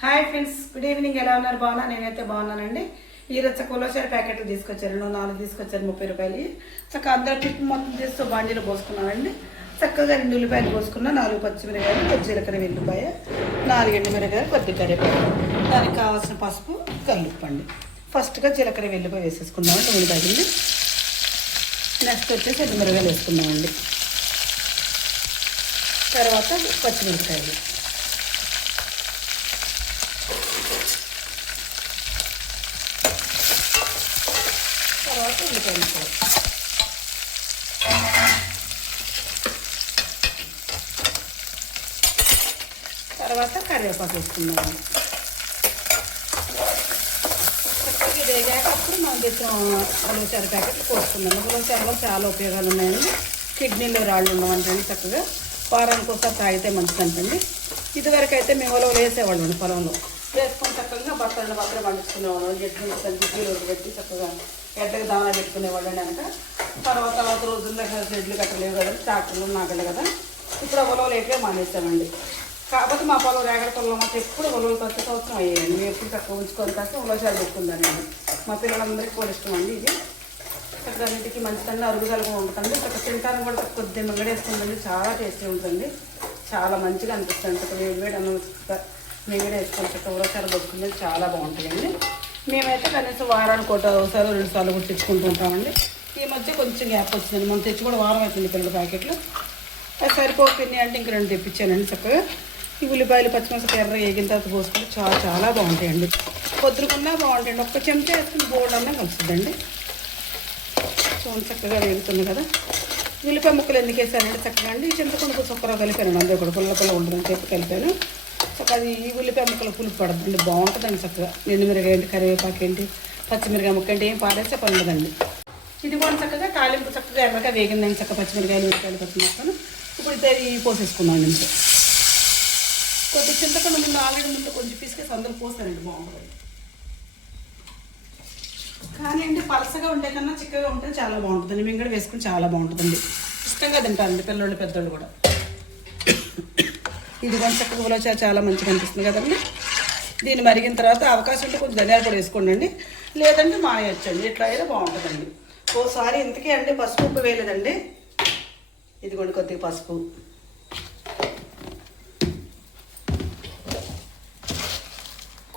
Hi friends, good evening. ఎలా ఉన్నారు? బాగున్నా? నేనైతే బాగున్నానండి. ఈరోజు ఉలవచారు ప్యాకెట్లు తీసుకొచ్చారు, 4 తీసుకొచ్చారు, 30 రూపాయలు. చక్కగా అందరూ టిప్ మొత్తం చేస్తూ బాండీలో పోసుకున్నానండి. చక్కగా 2 ఉల్లిపాయలు పోసుకున్నా, 4 పచ్చిమిరకాయలు, కొద్ది జీలకర్ర, వెల్లిపాయ, 4 ఎండుమిరకాయలు, కొద్ది కరివేపాకు, దానికి కావాల్సిన పసుపు, కల్లుప్పండి. ఫస్ట్గా జీలకర్ర, వెల్లిపాయ వేసేసుకుందామండి. ఉల్లిపాయలు నెక్స్ట్ వచ్చేసి ఎండుమిరకాయలు వేసుకుందామండి. తర్వాత పచ్చిమిరకాయలు, తర్వాత ఉల్లిపాయలు, తర్వాత కరివేపాకు వేసుకుందాము. చక్కగా ఇది వేగాక అప్పుడు మనం తెచ్చిన ఉలవచారు ప్యాకెట్లు పోసుకుందాము. ఉలవచారులో చాలా ఉపయోగాలు ఉన్నాయండి. కిడ్నీలో రాళ్ళు ఉండవంటండి. చక్కగా వారానికి ఒకసారి తాగితే మంచిదంటండి. ఇదివరకు అయితే మేము ఉలవలు వేసేవాళ్ళం పొలంలో. వేసుకొని చక్కగా బట్టలు పండించుకునేవాళ్ళం. గిడ్డీలు పెట్టి చక్కగా ఎడ్డకి దానా పెట్టుకునేవాళ్ళం కనుక. తర్వాత రోజుల్లో చెడ్లు కట్టలేవు కదా, ట్రాక్టర్లు నాగలు కదా. ఇప్పుడు ఉలవలు వేయటమే మానేస్తామండి. కాకపోతే మా పొలం రేగడ పొలంలో మాత్రం ఎప్పుడు ఉలవలు ప్రతి సంవత్సరం అయ్యాయండి. మేము ఎప్పుడు తక్కువ ఉంచుకొని కాస్త ఉలవచారు పెట్టుకుందానండి. మా పిల్లలందరికీ కూడా ఇష్టం అండి. ఇది చక్కగా అన్నింటికి మంచిదండి, అరుగుదలగా ఉంటుందండి. చక్కగా తింటానికి కూడా కొద్దిగా మింగడేస్తుందండి. చాలా టేస్టీ ఉంటుంది, చాలా మంచిగా అనిపిస్తుంది. చక్కగా వేడి అన్నం మింగడ వేసుకొని చక్కగా ఉలవచారు పెట్టుకుంటే చాలా బాగుంటుందండి. మేమైతే కనీసం వారానికి ఒకసారి 2 సార్లు కూడా తెచ్చుకుంటూ ఉంటామండి. ఈ మధ్య కొంచెం గ్యాప్ వచ్చిందండి. మనం తెచ్చి కూడా వారం అవుతుంది పిల్లల ప్యాకెట్లు. అది సరిపోతుంది అంటే ఇంక 2 తెప్పించానండి. చక్కగా ఈ ఉల్లిపాయలు, పచ్చిమిరపకాయ ఎర్ర వేగిన తర్వాత పోసుకుంటే చాలా బాగుంటాయండి. పొద్దురుకున్నా బాగుంటాయండి. ఒక్క చెంచా వేసుకుని బోర్డు అన్నా కలుస్తుందండి. చూడండి చక్కగా వేగుతుంది కదా. ఉల్లిపాయ ముక్కలు ఎందుకు వేసానంటే చక్కగా అండి చింతపండు చొక్కర కలిపాను. అందరూ కూడా పుల్ల ఉంటుందని చెప్పి కలిపాను. చక్కగా అది ఈ ఉల్లిపాయ ముక్కలు పులుపు పడద్దండి, బాగుంటుందండి. చక్కగా ఎండుమిరకాయ ఏంటి, కరివేపాకు ఏంటి, పచ్చిమిరకాయ ముక్క ఏంటి, ఏం పారేస్తే పనుండదండి. ఇది కూడా చక్కగా తాలింపు చక్కగా ఎర్రగా వేగిందండి. చక్కగా పచ్చిమిరకాయలు, ఉల్లిపాయలు, పచ్చిమిరపకాయలు ఇప్పుడు ఇది పోసేసుకున్నాను. ఇంట్లో కొద్ది చింతపండు ముందు ఆల్రెడీ ముందు కొంచెం పిసికేసి అందరూ పోస్తానండి, బాగుంటుంది. కానీ అండి పలసగా ఉంటే కన్నా చిక్కగా ఉంటే చాలా బాగుంటుందండి. మేము కూడా వేసుకుని చాలా బాగుంటుందండి. ఇష్టంగా తింటారండి పిల్లలు, పెద్దోళ్ళు కూడా. ఇది కొంచెం చక్కగా ఉలవచారు చాలా మంచిగా అనిపిస్తుంది కదండి. దీన్ని మరిగిన తర్వాత అవకాశం ఉంటే కొంచెం ధనియాలు కూడా వేసుకోండి, లేదంటే మానేయచ్చండి. ఇట్లా అయితే బాగుంటుందండి. ఓసారి ఇంతకీ అండి పసుపు ఉప్పు వేయలేదండి. ఇదిగోండి కొద్దిగా పసుపు,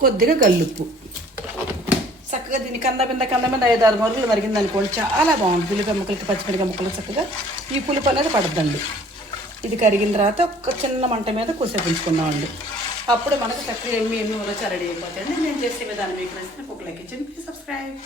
కొద్దిగా కల్లుప్పు. చక్కగా దీన్ని కన్న మీద 5-6 మరుగులు మరిగింది అనుకోండి, చాలా బాగుంటుంది. ఉల్లిపాయ ముక్కలకి, పచ్చిమిరపకాయ ముక్కలు చక్కగా ఈ పులుపు అనేది పడద్దండి. ఇది కరిగిన తర్వాత ఒక చిన్న మంట మీద కూసేపు ఉంచుకుందామండి. అప్పుడు మనకు చక్కగా ఎమ్మి ఉలవచారు రెడీ అయిపోతాయండి. నేను చేసే విధానం మీకు నచ్చితే ఒక లైక్ ఇచ్చేయండి, ప్లీజ్ సబ్స్క్రైబ్.